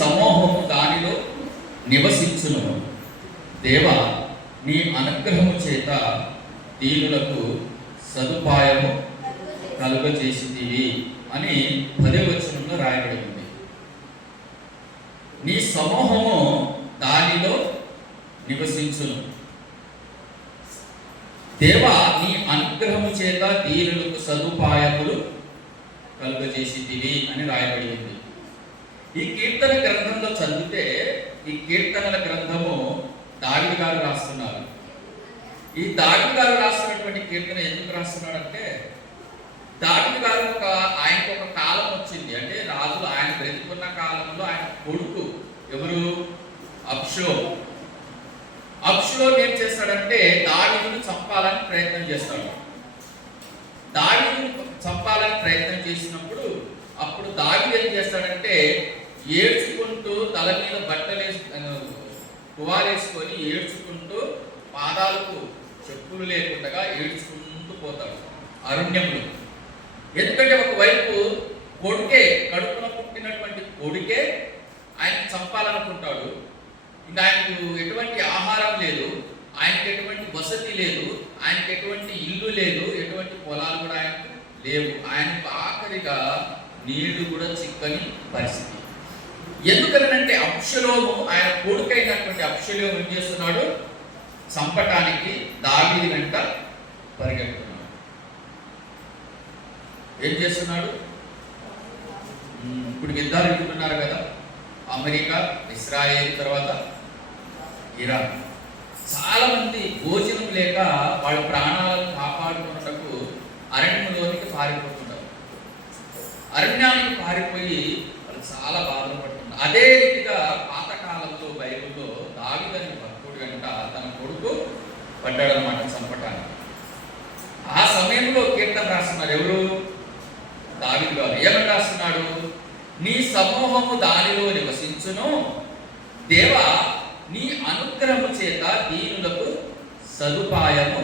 సమూహము దానిలో నివసించును. దేవ, నీ అనుగ్రహము చేత దీనులకు సదుపాయము కలుగజేసితివి అని 10వ వచనంలో రాయబడి ఉంది. నీ సమూహము దానిలో నివసించును. దేవా, నీ అనుగ్రహము చేత దీనులకు సదుపాయములు కలుగజేసితివి అని రాయబడి ఉంది. ఈ కీర్తన గ్రంథంలో చదివితే, ఈ కీర్తనల గ్రంథము దావీదు గారు రాస్తున్నారు. ఈ దావీదు గారు రాస్తున్నటువంటి కీర్తన ఎందుకు రాస్తున్నాడంటే, దావీదు గారు ఆయనకు ఒక కాలం వచ్చింది. అంటే రాజులు ఆయన బ్రతికున్న కాలంలో ఆయన కొడుకు ఎవరు? అబ్షలోము ఏం చేస్తాడంటే దావీదును చంపాలని ప్రయత్నం చేస్తాడు. దావీదును చంపాలని ప్రయత్నం చేసినప్పుడు అప్పుడు దావీదు ఏం చేస్తాడంటే ఏడ్చుకుంటూ తల మీద తువాలేసుకొని ఏడ్చుకుంటూ పాదాలకు చెప్పులు లేకుండా ఏడ్చుకుంటూ పోతాడు అరణ్యంలో. ఎందుకంటే ఒకవైపు కొడుకే, కడుపున పుట్టినటువంటి కొడుకే ఆయనకు చంపాలనుకుంటాడు. ఇంకా ఆయనకు ఎటువంటి ఆహారం లేదు, ఆయనకి ఎటువంటి వసతి లేదు, ఆయనకి ఎటువంటి ఇల్లు లేదు, ఎటువంటి పొలాలు కూడా ఆయనకు లేవు. ఆయనకు ఆఖరిగా నీళ్లు కూడా చిక్కని పరిస్థితి. ఎందుకనంటే అబ్షలోము, ఆయన కొడుకైనటువంటి అబ్షలోము ఏం చేస్తున్నాడు? చంపటానికి దావీదు వెంట పరిగెడుతున్నాడు. ఏం చేస్తున్నాడు? ఇప్పుడు యుద్ధాలు ఎదుర్కొన్నారు కదా, అమెరికా, ఇస్రాయేల్, తర్వాత ఇరాన్. చాలా మంది భోజనం లేక వాళ్ళ ప్రాణాలను కాపాడుకున్నటకు అరణ్యంలోనికి పారిపోతున్నారు. అరణ్యానికి పారిపోయి వాళ్ళు చాలా బాధలు పడుతున్నారు. అదే రీతిగా పాతకాలంలో బైబిల్లో దావీదు అనే భక్తుడు వెంట తన కొడుకు పడ్డాడనమాట చంపటానికి. ఆ సమయంలో కీర్తన రాస్తున్నారు ఎవరు? దావీదు గారు. ఏమని రాస్తున్నాడు? నీ సమూహము దానిలో నివసించును. దేవా, నీ అనుగ్రహము చేత దీనులకు సదుపాయము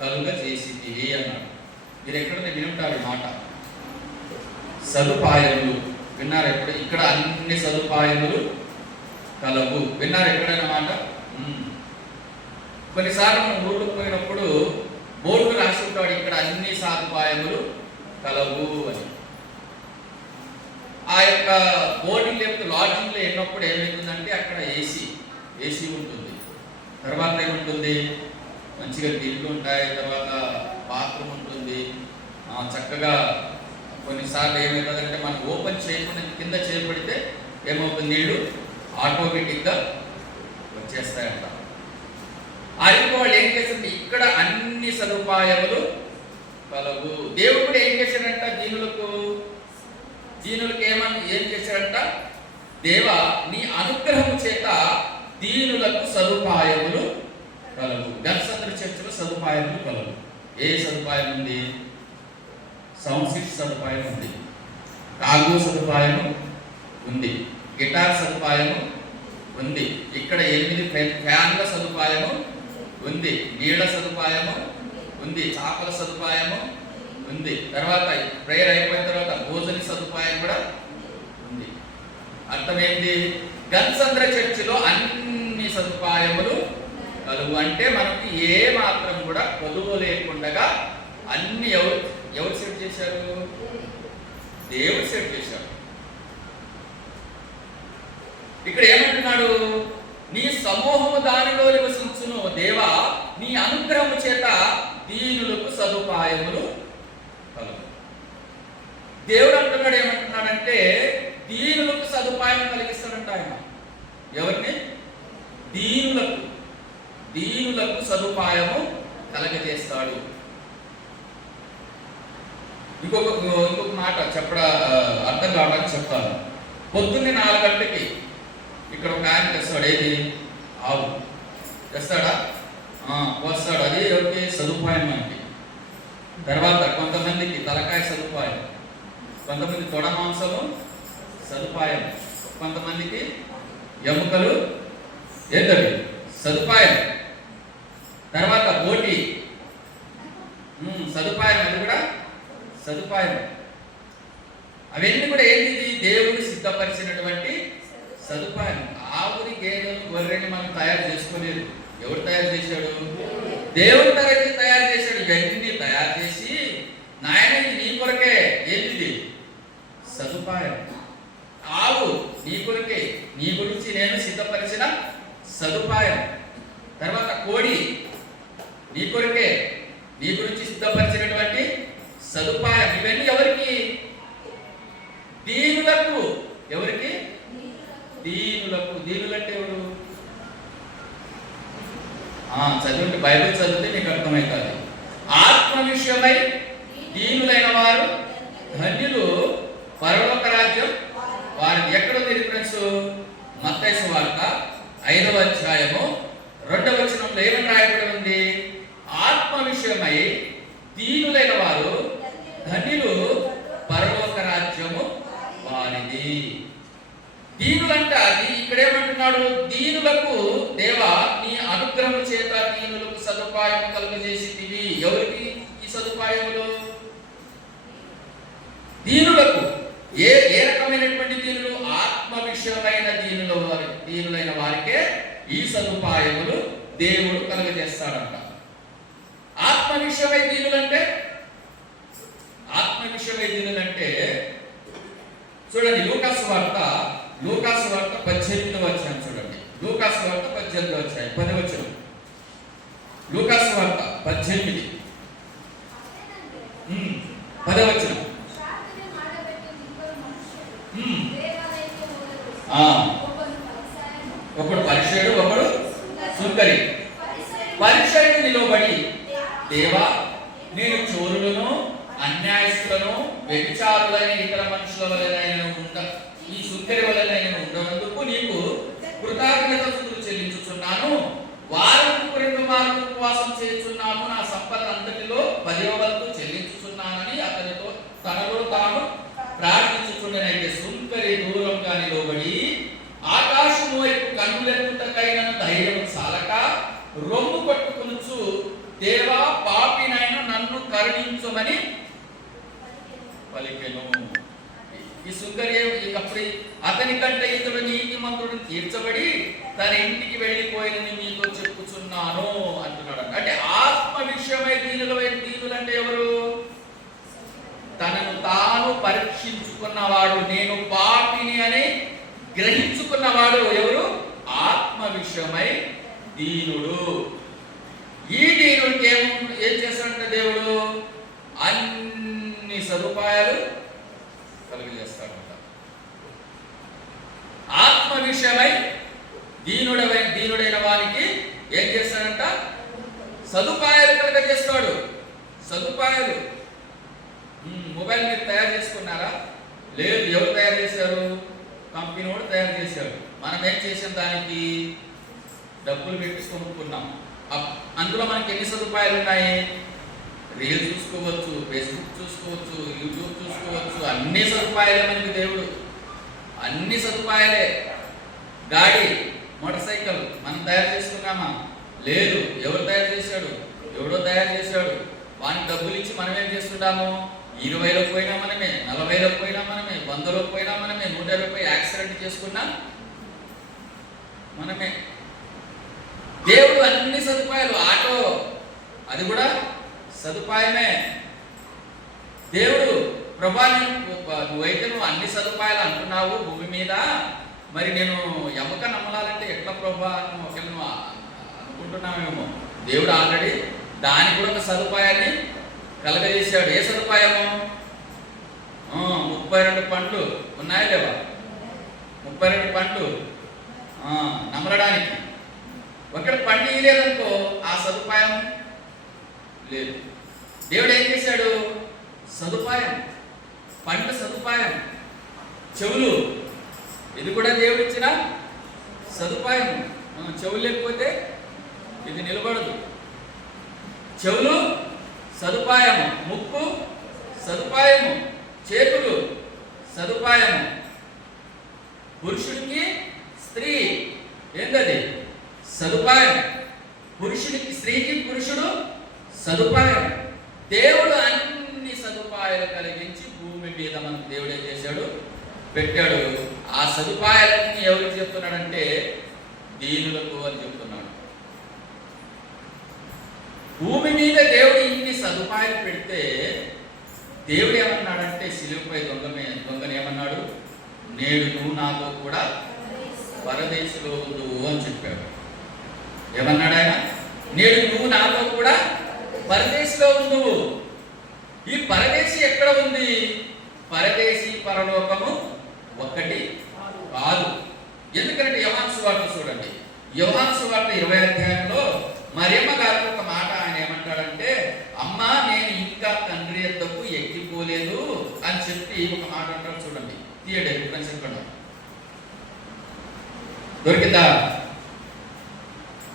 కలుగజేసితివి అన్నాడు. మీరు ఎక్కడైనా వినుంటారు మాట, సదుపాయములు విన్నారు ఎక్కడ? ఇక్కడ అన్ని సదుపాయములు కలవు విన్నారు ఎక్కడైనా మాట? కొన్నిసార్లు మనం ఊళ్ళకి పోయినప్పుడు బోర్డు రాసి ఉంటాడు, ఇక్కడ అన్ని సదుపాయములు కలవు అని. ఆ యొక్క బోర్డింగ్ లేకపోతే లాడ్జింగ్లో వెళ్ళినప్పుడు ఏమవుతుందంటే అక్కడ ఏసీ ఉంటుంది, తర్వాత ఏముంటుంది? మంచిగా గిల్లు ఉంటాయి, తర్వాత బాత్రూమ్ ఉంటుంది, చక్కగా. కొన్నిసార్లు ఏమవుతుందంటే మనం ఓపెన్ చేయకుండా కింద చేయబడితే ఏమవుతుంది? నీళ్ళు ఆటోమేటిక్గా వచ్చేస్తాయంట. అది వాళ్ళు ఏం చేస్తుంటే ఇక్కడ అన్ని సదుపాయములు కలవు. దేవుడు కూడా ఏం చేశాడంట? దీనులకు ఏం చేశాడంట? దేవా, నీ అనుగ్రహము చేత దీనులకు సదుపాయములు కలవు. గన్సంద్ర చర్చలో సదుపాయములు కలవు. ఏ సదుపాయం ఉంది? సౌండ్ సిస్టమ్ సదుపాయం ఉంది, కాగు సదుపాయము ఉంది, గిటార్ సదుపాయము ఉంది, ఇక్కడ 8 ఫ్యాన్ల సదుపాయము ఉంది, నీళ్ల సదుపాయము ఉంది, చాపల సదుపాయము ఉంది, తర్వాత ప్రేయర్ అయిపోయిన తర్వాత భోజన సదుపాయం కూడా ఉంది. అర్థమైంది? గన్సంద్ర చర్చిలో అన్ని సదుపాయములు కలుగు. అంటే మనకి ఏ మాత్రం కూడా కొదువు లేకుండా అన్ని ఎవరు సెట్ చేశారు? దేవుడు సెట్ చేశాడు. ఇక్కడ ఏమంటున్నాడు? నీ సమూహము దానిలో నివసించును. దేవా, నీ అనుగ్రహము చేత దీనులకు సదుపాయములు కలుగు. దేవుడు అంటున్నాడు, ఏమంటున్నాడంటే దీనులకు సదుపాయం కలిగిస్తాడంట ఆయన. ఎవరిని? దీనులకు సదుపాయము కలగజేస్తాడు. ఇంకొక మాట అర్థం కావడానికి చెప్తాను. పొద్దున్నే 4 గంటలకి ఇక్కడ ఒక ఆయన తెస్తాడు. ఏది? ఆవు తెస్తాడా? వస్తాడు. అది ఎవరికి? సదుపాయం మనకి. తర్వాత కొంతమందికి తలకాయ సదుపాయం, కొంతమంది తొడ మాంసము సదుపాయం, కొంతమందికి ఎముకలు ఏంటది? సదుపాయం. తర్వాత బోటి సదుపాయం, అది కూడా సదుపాయం. అవన్నీ కూడా ఏంటి? దేవుడు సిద్ధపరిచినటువంటి సదుపాయం. ఆవుని, గేదెలు, గొర్రెని మనం తయారు చేసుకోలేదు. ఎవరు తయారు చేశాడు? దేవుడు తయారు చేశాడు. ఇవన్నీ తయారు చేసి నాయన ఇది నీ కొరకే. ఏంటిది? సదుపాయం. ఆవు నీ కొరకే, నీ గురించి నేను సిద్ధపరిచిన సదుపాయం. తర్వాత కోడి నీ కొరకే, నీ గురించి సిద్ధపరిచినటువంటి సదుపాయం. ఇవన్నీ ఎవరికి? దీనులకు. ఎవరికి? దీనులకు. దీనులంటే ఎవరు? చదివండి, బైబిల్ చదివితే మీకు అర్థమవుతుంది. ఆత్మ విషయమై దీనులైన వారు ధన్యులు, పరలోక రాజ్యం వారిది. ఎక్కడ ఉంది రిఫరెన్స్? మత్తయి సువార్త 5వ అధ్యాయము 2వ వచనంలో ఏమని రాయబడి ఉంది? ఆత్మ విషయమై దీనులైన వారు ధన్యులు, పరలోక రాజ్యము వారిది. దీనులంట. ఇక్కడ ఏమంటున్నాడు? దీనులకు దేవా నీ అనుగ్రహం చేత దీనులకు సదుపాయం కలుగజేసితివి. ఎవరికి ఈ సదుపాయములు? దీనులకు. ఏ రకమైనటువంటి దీనులు? ఆత్మ విషయమైన దీనులైన వారికే ఈ సదుపాయములు దేవుడు కలుగజేస్తాడంట. ఆత్మ విషయమై దీనులంటే, ఆత్మ విషయమై దీనులంటే చూడండి, లూకాసు వార్త 18వ అధ్యాయం చూడండి. లూకాసు వార్త 18వ అధ్యాయం 10వ వచనం. లూకాసు వార్త 18 10వ వచనం. ఒకడు పరిసయ్యుడు, ఒకడు సుంకరి. పరిసయ్యుడు నిలబడి, దేవా నేను చోరులను, అన్యాయస్తులను, వ్యభిచారులైన ఇతర మనుషుల వలన ఈ సుంకరి వలన ఉండనందుకు నీకు కృతజ్ఞతలు చెల్లించుచున్నాను. వారముకు 2 మార్లు ఉపవాసం చేస్తున్నాను. నా సంపద అంతటిలో 10వ వంతు చెల్లించుచున్నానని అతనితో తనలో తాను ప్రార్థించుచుండెనైతే సుంకరి దూరంగా నిలబడి ఆకాశము వైపు కన్నులెత్తుటకైన ధైర్యం చాలక రొమ్ము పట్టుకొనుచు, దేవా పాపినైన నన్ను కరుణించమని పలికెను. ఈ సుంకరి అప్పుడు అతని కంటే ఇతడు నీతిమంతుడు తీర్చబడి తన ఇంటికి వెళ్ళిపోయినని మీతో చెప్పుచున్నాను అంటున్నాడు. అంటే ఆత్మ విషయమై దీనులంటే ఎవరు? తనను తాను పరీక్షించుకున్నవాడు, నేను పాపిని అని గ్రహించుకున్నవాడు ఎవరు? ఆత్మ విషయమై దీనుడు. ఈ దీనుడికి ఏం చేస్తాడంటే దేవుడు అన్ని సదుపాయాలు కలిగజేస్తాడంట. ఆత్మ విషయమై దీనుడైన వారికి ఏం చేస్తాడంట? సదుపాయాలు కలిగజేస్తాడు. సదుపాయాలు. మొబైల్ మీరు తయారు చేసుకున్నారా? లేదు. ఎవరు తయారు చేశారు? కంపెనీ కూడా తయారు చేశాడు. మనం ఏం చేసిన దానికి డబ్బులు పెట్టి కొనుక్కున్నాం. అందులో మనకి ఎన్ని సదుపాయాలు ఉన్నాయి? రీల్ చూసుకోవచ్చు, ఫేస్బుక్ చూసుకోవచ్చు, యూట్యూబ్ చూసుకోవచ్చు. అన్ని సదుపాయాలే మనకి దేవుడు. అన్ని సదుపాయాలే. గాడి, మోటార్ సైకిల్ మనం తయారు చేసుకున్నామా? లేదు. ఎవరు తయారు చేశాడు? ఎవడో తయారు చేశాడు. వానికి డబ్బులు ఇచ్చి మనం ఏం చేస్తున్నాము? 20లోకి పోయినా మనమే, 40లోకి పోయినా మనమే, 100లోకి పోయినా మనమే, 120 యాక్సిడెంట్ చేసుకున్నా మనమే. దేవుడు అన్ని సదుపాయాలు. ఆటో అది కూడా సదుపాయమే. దేవుడు ప్రభా నువ్వైతే నువ్వు అన్ని సదుపాయాలు అంటున్నావు భూమి మీద, మరి నేను ఎమ్మక నమ్మలాలంటే ఎట్లా ప్రభా అని ఒకళ్ళు అనుకుంటున్నామేమో. దేవుడు ఆల్రెడీ దానికి కూడా ఒక సదుపాయాన్ని కలగజేశాడు. ఏ సదుపాయము? 32 పండ్లు ఉన్నాయా లేవా? 32 పండ్లు నమ్మడానికి. ఒకటి పండు ఇవ్వలేదనుకో ఆ సదుపాయం లేదు. దేవుడు ఏం చేశాడు? సదుపాయం. పండ్ల సదుపాయం. చెవులు, ఇది కూడా దేవుడు ఇచ్చిన సదుపాయం. చెవులు లేకపోతే ఇది నిలబడదు. చెవులు సదుపాయము, ముక్కు సదుపాయము, చేతులు సదుపాయము. పురుషుడికి స్త్రీ ఏంటది? సదుపాయం. పురుషుడికి స్త్రీకి పురుషుడు సదుపాయం. దేవుడు అన్ని సదుపాయాలు కలిగించి భూమి మీద మనకు దేవుడు ఏం చేశాడు? పెట్టాడు. ఆ సదుపాయాలన్నీ ఎవరికి చెప్తున్నాడంటే దీనులకు అని చెప్తున్నాడు. భూమి మీద దేవుడు ఇన్ని సదుపాయాలు పెడితే దేవుడు ఏమన్నాడంటే సిలువపై దొంగని ఏమన్నాడు? నేడు నువ్వు నాతో కూడా పరదేశిలో ఉండు అని చెప్పాడు. ఏమన్నాడు ఆయన? నేడు నువ్వు నాతో కూడా పరదేశిలో ఉండు. ఈ పరదేశి ఎక్కడ ఉంది? పరదేశి పరలోకము ఒకటి కాదు. ఎందుకంటే యోహాను సువార్త చూడండి. యోహాను సువార్త 20వ అధ్యాయంలో మరియమ్మ గారికి ఒక మాట ఆయన ఏమంటాడంటే, అమ్మా నేను ఇంకా తండ్రి యొద్దకు ఎక్కిపోలేదు అని చెప్పి ఒక మాట అంటాడు. చూడండి, తీయండి రిఫరెన్స్ ఇక్కడ దొరికిందా?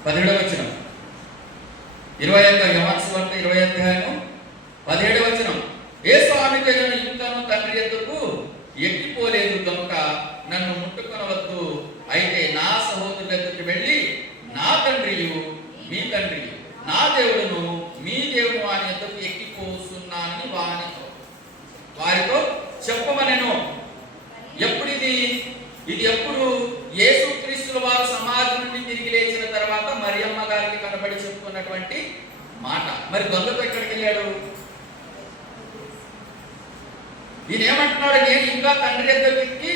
17వ వచనం, 21 యోహాను సువార్త 20వ అధ్యాయం 17వ వచనం. యేసు ఆమెతో నేను ఇంకాను తండ్రి యొద్దకు ఎక్కిపోలేదు కనుక నన్ను ముట్టుకొనవద్దు. అయితే నా సహోదరుల దగ్గరికి వెళ్ళి నా తండ్రియు మీ తండ్రియు నా దేవుడును మీ దేవుడు వాని యొద్దకు ఎక్కిపోతున్నానని వారితో చెప్పమనెను. ఎప్పుడు ఇది ఎప్పుడు? యేసుక్రీస్తుల వారు సమాధి నుండి తిరిగి లేచిన తర్వాత మరియమ్మ గారికి కనబడి చెప్పుకున్నటువంటి మాట. మరి దొంగతో ఎక్కడికి వెళ్ళాడు? ఈయన ఏమంటున్నాడు? నేను ఇంకా తండ్రి దగ్గరికి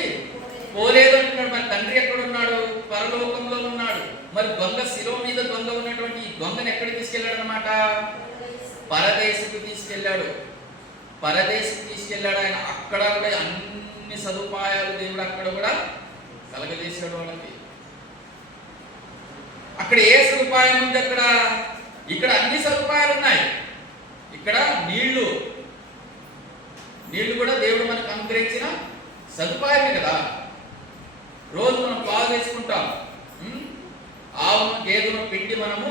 పోలేదు అంటున్నాడు. మరి తండ్రి ఎక్కడున్నాడు? పరలోకంలో ఉన్నాడు. మరి దొంగ శిలువ మీద దొంగ ఉన్నటువంటి ఈ దొంగను ఎక్కడికి తీసుకెళ్ళాడు అన్నమాట? పరదేశికి తీసుకెళ్ళాడు. పరదేశికి తీసుకెళ్ళాడు ఆయన. అక్కడ కూడా అన్ని సదుపాయాలు దేవుడు అక్కడ కూడా కలగజేశాడు వాళ్ళకి. అక్కడ ఏ సదుపాయం ఉంది? ఇక్కడ అన్ని సదుపాయాలు ఉన్నాయి. ఇక్కడ నీళ్లు కూడా దేవుడు మనకు అనుగ్రహించిన సదుపాయమే కదా. రోజు మనం పాలు తెచ్చుకుంటాం. ఆవును గేదెను పిండి మనము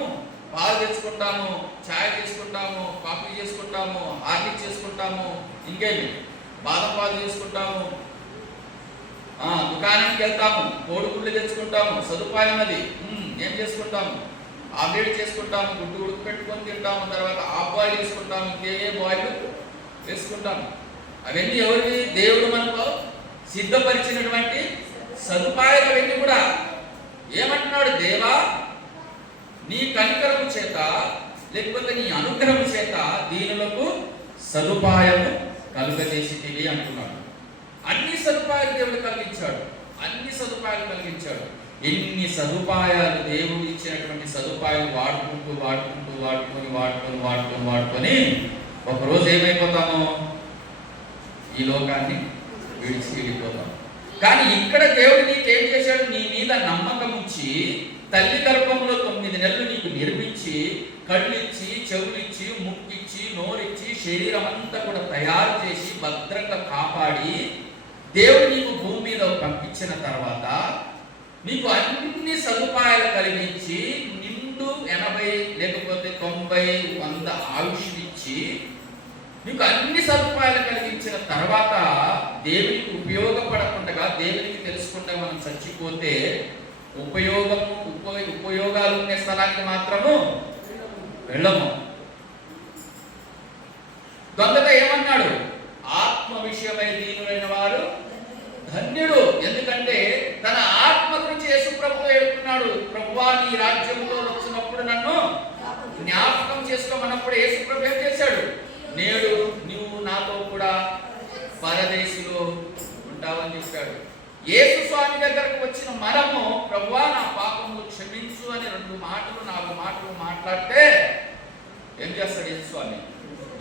పాలు తెచ్చుకుంటాము, ఛాయ్ చేసుకుంటాము, కాఫీ చేసుకుంటాము, హార్లిక్స్ చేసుకుంటాము, ఇంకేమి బాదం పాలు చేసుకుంటాము, దుకాణానికి వెళ్తాము, కోడిగుడ్లు తెచ్చుకుంటాము. సదుపాయం అది. ఏం చేసుకుంటాము? ఆమ్లెట్ చేసుకుంటాము, గుడ్డు ఉడుకు పెట్టుకొని తింటాము, తర్వాత హాఫ్ బాయిల్ చేసుకుంటాము, ఇంకే బాయిల్ వేసుకుంటాము. అవన్నీ ఎవరివి? దేవుడు మనకు సిద్ధపరిచినటువంటి సదుపాయాలు. అవన్నీ కూడా ఏమంటున్నాడు? దేవా నీ కనికరము చేత లేకపోతే నీ అనుగ్రహము చేత దీనులకు సదుపాయము కలుగజేసితివి అంటున్నాడు. అన్ని సదుపాయాలు దేవుడు కలిగించాడు. ఎన్ని సదుపాయాలు దేవుడు ఇచ్చినటువంటి సదుపాయాలు వాడుకొని ఒకరోజు ఏమైపోతామో ఈ లోకాన్ని విడిచి వెళ్ళిపోతాం. కానీ ఇక్కడ దేవుడు నీకేం చేశాడు? నీ మీద నమ్మకం ఉంచి తల్లి గర్భంలో 9 నెలలు నీకు నిర్మించి కళ్ళిచ్చి, చెవులిచ్చి, ముక్కిచ్చి, నోరిచ్చి, శరీరం అంతా కూడా తయారు చేసి భద్రంగా కాపాడి దేవుడు నీకు భూమి మీద పంపించిన తర్వాత నీకు అన్ని సదుపాయాలు కలిగించి నిండు 80 లేకపోతే 90, 100 ఆయుష్ ఇచ్చి నీకు అన్ని సదుపాయాలు కలిగించిన తర్వాత దేవునికి ఉపయోగపడకుండా, దేవునికి తెలుసుకుంటే మనం చచ్చిపోతే ఉపయోగాలు ఉండే స్థలానికి మాత్రము వెళ్ళము. దొంగత ఏమన్నాడు? ఆత్మ విషయమై దీనులైన వారు ధన్యుడు. ఎందుకంటే తన ఆత్మ గురించి యేసు ప్రభువు ఏడుకున్నాడు. ప్రభువా నీ రాజ్యంలో వచ్చినప్పుడు నన్ను జ్ఞాపకం చేసుకోమన్నప్పుడు యేసు ప్రభు ఏం చేశాడు? నేడు నువ్వు నాతో కూడా పరదేశిలో ఉంటావని చెప్పాడు. యేసు స్వామి దగ్గరకు వచ్చిన మనము ప్రభువా నా పాపములు క్షమించు అని 2 మాటలు 4 మాటలు మాట్లాడితే ఏం చేస్తాడు యేసు స్వామి?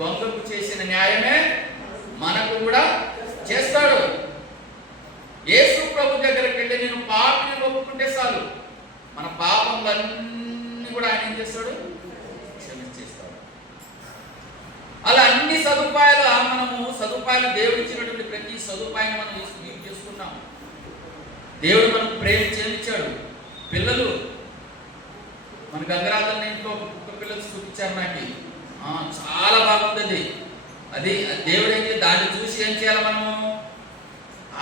దొంగకు చేసిన న్యాయమే మనకు కూడా చేస్తాడు. యేసు ప్రభు దగ్గరికి వెళ్ళి నేను పాపిని ఒప్పుకుంటే చాలు, మన పాపములన్నీ కూడా ఆయన ఏం చేస్తాడు? క్షమించేస్తాడు. అలా అన్ని సదుపాయాలు దేవుడు ఇచ్చినటువంటి ప్రతి సదుపాయాన్ని మనం యూజ్ చేసుకున్నాం. దేవుడు మనకు ప్రేమ చెల్లించాడు. పిల్లలు మన గంగరాజన్న ఇంట్లో కుక్క పిల్లలు చూపించారు నాకు. చాలా బాగుంది అది. దేవుడు ఏంటి? దాన్ని చూసి ఏం చేయాలి? మనము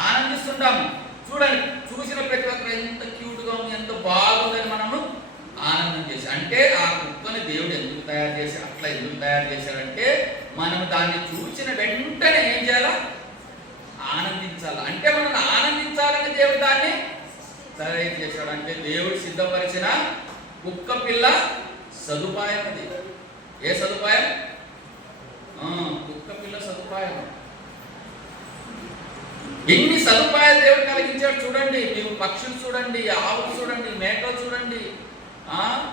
ఆనందిస్తుంటాము. చూడండి, చూసిన ప్రతి ఒక్కరు ఎంత క్యూట్గా ఉంది, ఎంత బాగుందని మనము ఆనందం చేసి. అంటే ఆ కుక్కని దేవుడు ఎందుకు తయారు చేశాడు? అట్లా ఎందుకు తయారు చేశాడంటే మనం దాన్ని చూసిన వెంటనే ఏం చేయాలా? ఆనందించాలి. అంటే మనం ఆనందించాలి. ఆనందించాలని దేవుడు దాన్ని తయారు చేశాడు. అంటే దేవుడు సిద్ధపరిచిన కుక్క పిల్ల సదుపాయం అది. ఏ సదుపాయం? కుక్క పిల్ల సదుపాయం. ఎన్ని సదుపాయాలు దేవుడు కలిగించాడు చూడండి. మీరు పక్షులు చూడండి, ఆవులు చూడండి, మేకలు చూడండి.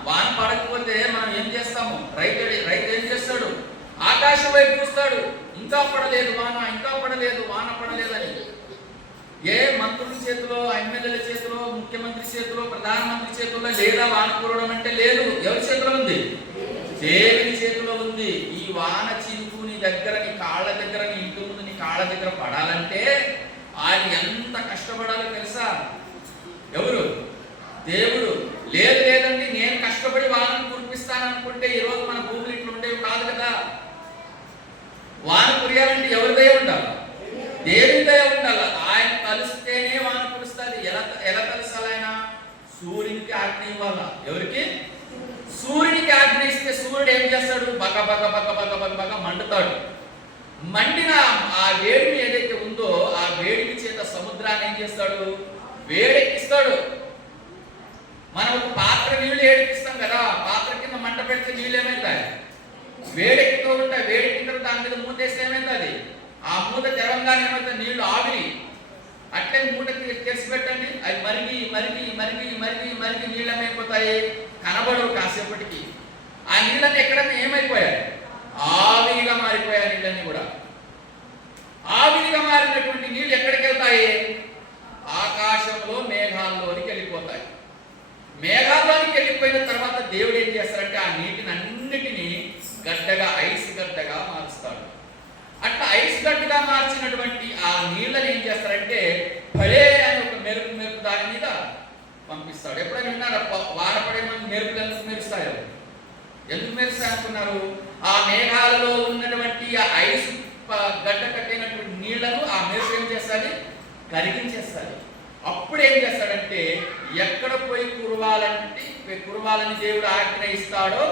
వాన పడకపోతే మనం ఏం చేస్తాము? రైతు ఏం చేస్తాడు? ఆకాశం వైపు చూస్తాడు. ఇంకా పడలేదు వాన, ఇంకా పడలేదు, వాన పడలేదని. ఏ మంత్రుల చేతిలో, ఎమ్మెల్యేల చేతిలో, ముఖ్యమంత్రి చేతిలో, ప్రధానమంత్రి చేతిలో లేదా వాన కురవడం అంటే? లేదు. ఎవరి చేతిలో ఉంది? దేవుని చేతిలో ఉంది. ఈ వాన చినుకు నీ దగ్గర, నీ కాళ్ళ దగ్గర, నీ ఇంటి ముందు నీ కాళ్ళ దగ్గర పడాలంటే ఆయన ఎంత కష్టపడాలో తెలుసా? ఎవరు? దేవుడు. లేదండి నేను కష్టపడి వానను కురిపిస్తాననుకుంటే ఈరోజు మన భూములు ఇట్లా ఉండేవి కాదు కదా. వాన కురియాలంటే ఎవరి దయ ఉండాలి? దేవుని దయ ఉండాలి. ఆయన కలిస్తేనే వాన కురుస్తుంది. ఎలా కలుస్తాలి? ఆయన సూర్యునికి ఆజ్ఞ ఇవ్వాల. ఎవరికి? సూర్యునికి ఆజ్ఞ ఇస్తే సూర్యుడు ఏం చేస్తాడు? బగ బగ బగ బగ బగ బగ మండుతాడు. మండిన ఆ వేడిని ఏదైతే ఉందో ఆ వేడికి చేత సముద్రాన్ని ఏం చేస్తాడు? వేడెక్కిస్తాడు. మనం ఒక పాత్ర నీళ్లు ఏడెక్కిస్తాం కదా, పాత్ర కింద మంట పెడితే నీళ్ళు ఏమవుతాయి? వేడెక్కుతూ ఉంటాయి. వేడెక్కిన తర్వాత దాని మీద మూతేస్తే ఏమవుతుంది? ఆ మూత తెరవంగానే ఏమవుతుంది? నీళ్లు ఆవిరి. అట్లే మూట తెరిచి పెట్టండి, అది మరిగి మరిగి మరిగి మరిగి మరిగి నీళ్ళు ఏమైపోతాయి? కనబడవు కాసేపటికి. ఆ నీళ్ళని ఎక్కడన్నా ఏమైపోయాయి? ఆవిరిగా మారిపోయాయి. నీళ్ళని కూడా ఆవిరిగా మారినటువంటి నీళ్ళు ఎక్కడికి వెళ్తాయి? ఆకాశంలో మేఘాల్లోనికి వెళ్ళిపోతాయి. మేఘాల్లోనికి వెళ్ళిపోయిన తర్వాత దేవుడు ఏం చేస్తారంటే ఆ నీటిని అన్నిటినీ గడ్డగా, ఐస్ గడ్డగా మారుస్తాడు. అట్లా ఐస్ గడ్డగా మార్చినటువంటి ఆ నీళ్ళని ఏం చేస్తారంటే భలే అని ఒక మెరుపు దాని మీద పంపిస్తాడు. ఎప్పుడైనా విన్నారా? వాన పడే మంది మెరుపులు ఎందుకు మెరుస్తాయో? ఎందుకు మెరుస్తాయి అనుకున్నారు? ఆ మేఘాలలో ఉన్నటువంటి ఆ ఐస్ గడ్డ కట్టినటువంటి నీళ్లను ఆ మెరుపు ఏం చేస్తుంది? కరిగించేస్తుంది. అప్పుడు ఏం చేస్తాడంటే ఎక్కడ పోయి కురవాలని దేవుడు ఆజ్ఞ ఇస్తాడో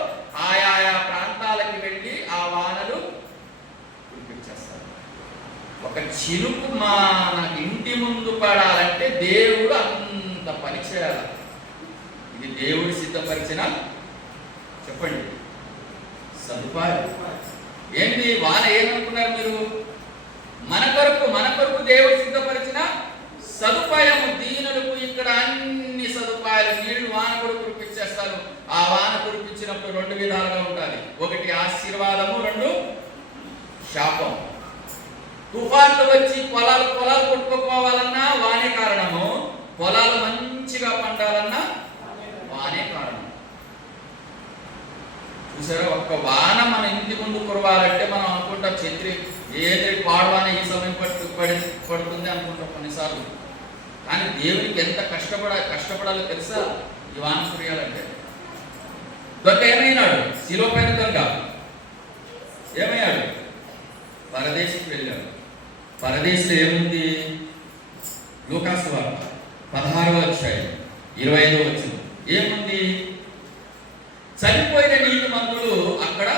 ఆయా ప్రాంతాలకి వెళ్ళి ఆ వానలు కురిపించేస్తాడు. ఒక చినుకు మన ఇంటి ముందు పడాలంటే దేవుడు అంత పని చేయాలి. ఇది దేవుడు సిద్ధపరిచిన, చెప్పండి, సదుపాయం. ఏంటి వాన? ఏమనుకున్నారు మీరు? మన కొరకు దేవుడు సిద్ధపరిచిన సదుపాయము. దీనులకు ఇక్కడ అన్ని సదుపాయాలు. నీళ్లు వాన కూడా కురిపించేస్తారు. ఆ వాన కురిపించినప్పుడు రెండు విధాలుగా ఉంటుంది. ఒకటి ఆశీర్వాదము, రెండు శాపం. తుఫాన్లు వచ్చి పొలాలు కొట్టుకుపోవాలన్నా వానే కారణము, పొలాలు మంచిగా పండాలన్నా వానే కారణం. చూసారా? ఒక్క వాన మన ఇంటి ముందు కురవాలంటే మనం అనుకుంటాం ఛత్రి ఏది పాడవాన ఈ సమయం పడుతుంది అనుకుంటాం కొన్నిసార్లు. కానీ దేవునికి ఎంత కష్టపడాలో తెలుసా ఈ వాన కురియాలంటే? దొంగ ఏమైనాడు? శిలువ పైన దొంగ ఏమయ్యాడు? పరదేశికి వెళ్ళాడు. పరదేశంలో ఏముంది? లూకాసు వార్త 16వ అధ్యాయం 25వ వచనం ఏముంది? చనిపోయిన నీతిమంతులు అక్కడ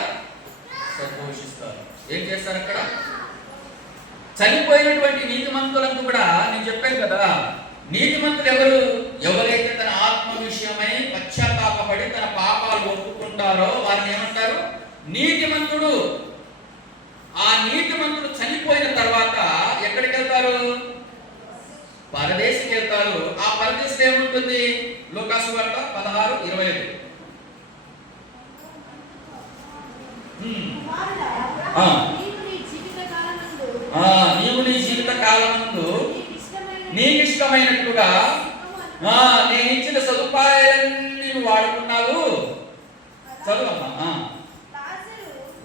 సంతోషిస్తారు. ఏం చేస్తారు అక్కడ? చనిపోయినటువంటి నీతిమంతులంతా కూడా, నేను చెప్పాను కదా, నీతిమంతులు ఎవరైతే తన ఆత్మ విషయమై పశ్చాత్తాపపడి తన పాపాలు ఒప్పుకుంటారో వారిని ఏమంటారు? నీతిమంతుడు. ఆ నీతిమంతుడు చనిపోయిన తర్వాత ఎక్కడికి వెళ్తారు? పరదేశికి వెళ్తారు. ఆ పరదేశం ఏముంటుంది? లూకాసు వార్త 16:25. నీవు నీ జీవిత కాలమందు నీకు ఇష్టమైనట్లుగా నేను ఇచ్చిన సదుపాయాలన్నీ వాడుకున్నావు. చదువమ్మా.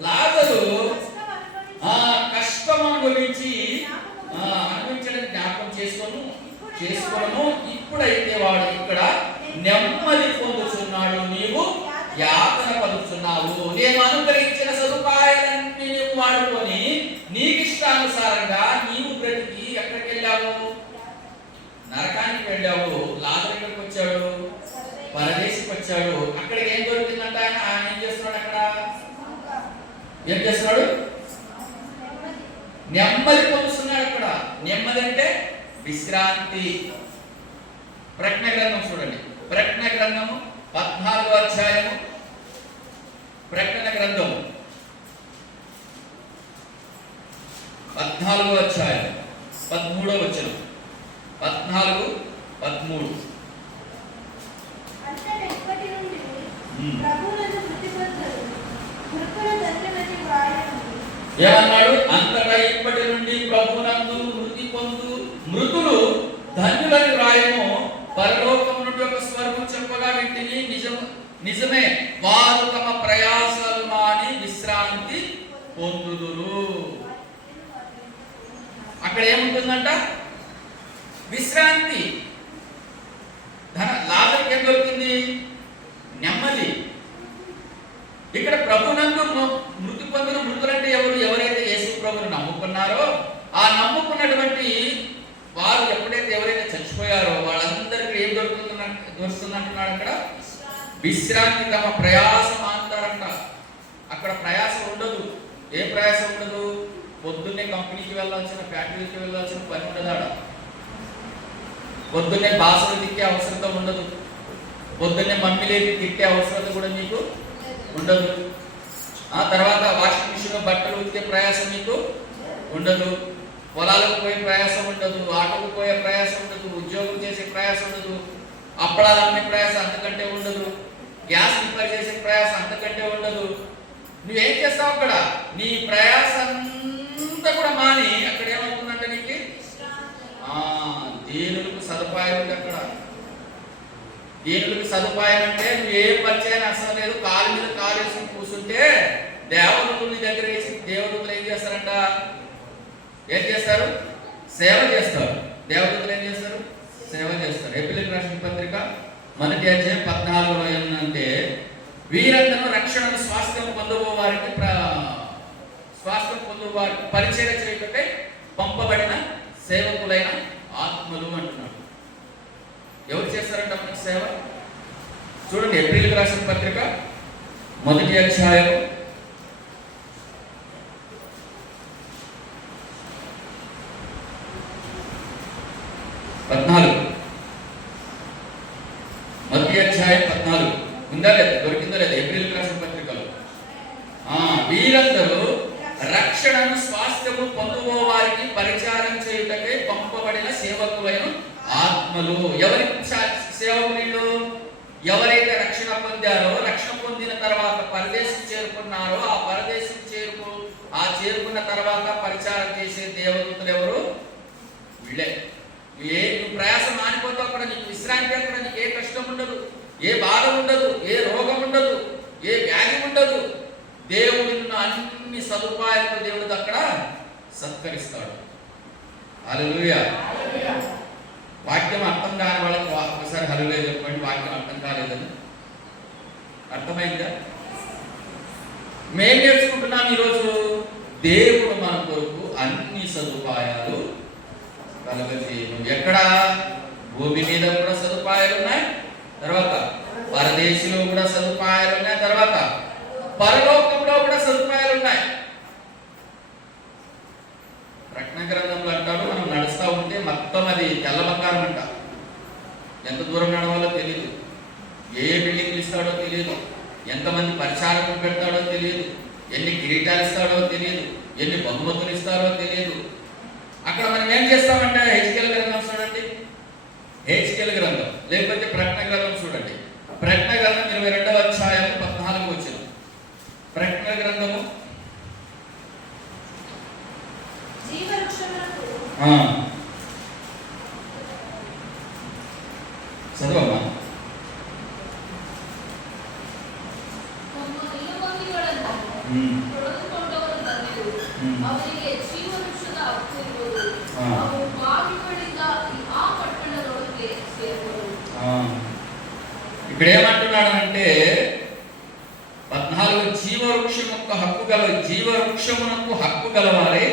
లాజరు కష్టం అనుభవించడం జ్ఞాపకం చేసుకోను. ఇప్పుడైతే వాడు ఇక్కడ నెమ్మది పొందుతున్నాడు, నీవు యాతన పడుతున్నావు. నేను అనుగ్రహించిన సదుపాయాలన్నీ నీవు వాడుకొని నీకు ఇష్టానుసారంగా నీవు బ్రతికి ఎక్కడికి వెళ్ళావు? నరకానికి వెళ్ళావు. లాజరు ఎక్కడికి వచ్చాడు? పరదేశికి వచ్చాడు. అక్కడికి ఏం దొరికిందంట? ఆయన ఏం చేస్తున్నాడు? అక్కడ ఏం చేస్తున్నాడు? నెమ్మది పొందుతున్నాడు. అక్కడ నెమ్మది అంటే విశ్రాంతి. ప్రకటన గ్రంథం చూడండి, ప్రకటన గ్రంథము 14వ అధ్యాయము, ప్రకటన గ్రంథము 14వ అధ్యాయం 13వ వచనం, 14:13. ఏమన్నాడు? అంతటా ఇప్పటి నుండి ప్రభునందు మృతి పొందు మృతులు ధన్యులని వ్రాయము. పరలోకం నుండి ఒక స్వరము చెప్పగా వింటిని, నిజమే, వారు తమ ప్రయాసాలు మాని విశ్రాంతి పొందుదురు. అక్కడ ఏముంటుందంట? విశ్రాంతి. లాజరుకి ఏం దొరికింది? నెమ్మది. ఇక్కడ ప్రభునందు మృతి పొందిన మృతులంటే ఎవరు? ఎవరైతే యేసు ప్రభువును నమ్ముకున్నారో, ఆ నమ్ముకున్నటువంటి వారు ఎప్పుడైతే ఎవరైతే చచ్చిపోయారో వాళ్ళందరికీ ఏం దొరుకుతుందంటున్నాడు అక్కడ? విశ్రాంతి. తమ ప్రయాసం అంటారంట. అక్కడ ప్రయాసం ఉండదు. ఏ ప్రయాసం ఉండదు? పొద్దున్నే కంపెనీకి వెళ్ళాల్సిన, ఫ్యాక్టరీకి వెళ్ళాల్సిన పని ఉండదాడ. పొద్దున్నే బాసలు తిక్కే అవసరత ఉండదు. పొద్దున్నే మమ్మీలేకి తిక్కే అవసరత కూడా మీకు ఉండదు. ఆ తర్వాత వాషింగ్ మిషన్ బట్టలు ఉతికే ప్రయాసం మీకు ఉండదు. పొలాలకు పోయే ప్రయాసం ఉండదు. ఆటోకు పోయే ప్రయాసం ఉండదు. ఉద్యోగం చేసే ప్రయాసం ఉండదు. అప్పడాలు అమ్మే ప్రయాసం అంతకంటే ఉండదు. గ్యాస్ రిపేర్ చేసే ప్రయాసం అంతకంటే ఉండదు. నువ్వేం చేస్తావు అక్కడ? నీ ప్రయాసం అంతా కూడా మాని అక్కడ ఏమవుతుందంటే నీకు దీనులకు సదుపాయం ఉంది. అక్కడ దీనులకు సదుపాయం అంటే నువ్వు ఏం పరిచయం అసలు లేదు. కాలు మీద కాలు వేసుకుని కూర్చుంటే దేవదూతుల్ని దగ్గర వేసి దేవదూతులు ఏం చేస్తారంట? ఏం చేస్తారు? సేవ చేస్తారు. దేవదూతులు ఏం చేస్తారు? సేవ చేస్తారు. ఎపిలియన్ రాసిన పత్రిక 1వ అధ్యాయం 14వ ఏంటంటే, వీరందరూ రక్షణను స్వాస్థ్యం పొందబోవారికి పరిచయం చేయటకై పంపబడిన సేవకులైన ఆత్మలు అంటున్నాడు. ఎవరు చేస్తారంట మనకి సేవ? చూడండి, ఏప్రిల్ రాసిన పత్రిక 1వ అధ్యాయం 14. 1వ అధ్యాయం 14 ఉందా లేదా? దొరికిందా లేదా? ఏప్రిల్ రాసిన పత్రికలో వీరందరూ రక్షణను స్వాస్థ్యము పొందువారికి పరిచారం చేయుటకై పంపబడిన సేవకులైన ఆత్మలు. ఎవరి సేవకులు? ఎవరైతే రక్షణ పొందారో, రక్షణ పొందిన తర్వాత పరదేశం చేరుకున్నారో, ఆ పరదేశం చేరుకున్న తర్వాత పరిచారం చేసే దేవదూతలు ఎవరు? వీళ్ళే. నువ్వు ప్రయాసం మానిపోతావు. అక్కడ నీకు విశ్రాంతి. అక్కడ నీకు ఏ కష్టం ఉండదు, ఏ బాధ ఉండదు, ఏ రోగం ఉండదు, ఏ వ్యాధి ఉండదు. దేవుడు నిన్ను అన్ని సదుపాయాలతో దేవుడు అక్కడ సత్కరిస్తాడు. హల్లెలూయా. వాక్యం అర్థం కాని వాళ్ళకి ఒకసారి హల్లెలూయా చెప్పండి. వాక్యం అర్థం కాలేదని అర్థమైందా? మేము నేర్చుకుంటున్నాం ఈరోజు, దేవుడు మన కొరకు అన్ని సదుపాయాలు కలగజేయను. ఎక్కడ? భూమి మీద కూడా సదుపాయాలు ఉన్నాయి, తర్వాత పరదేశంలో కూడా సదుపాయాలు ఉన్నాయి, తర్వాత పరలోకంలో కూడా సదుపాయాలు ఉన్నాయి. ప్రకటన గ్రంథంలో అంటాడు, మనం నడుస్తూ ఉంటే మొత్తం అది తెల్ల బంగారం అంట. ఎంత దూరం నడవాలో తెలియదు, ఏ బిల్డింగ్లు ఇస్తాడో తెలియదు, ఎంతమంది పరిచారకులు పెడతాడో తెలియదు, ఎన్ని కిరీటాలు ఇస్తాడో తెలియదు, ఎన్ని బహుమతులు ఇస్తారో తెలియదు. అక్కడ మనం ఏం చేస్తామంటే హెచ్కేల్ గ్రంథం చూడండి, హెచ్కేల్ గ్రంథం లేకపోతే ప్రకటన గ్రంథం చూడండి. ప్రకటన గ్రంథం 22వ అధ్యాయం 14వ వచనం. ప్రకటన గ్రంథము చదవమ్మా. ఇక్కడ ఏమంటున్నాడు అంటే 14 జీవవృక్షమునకు హక్కు గలవారే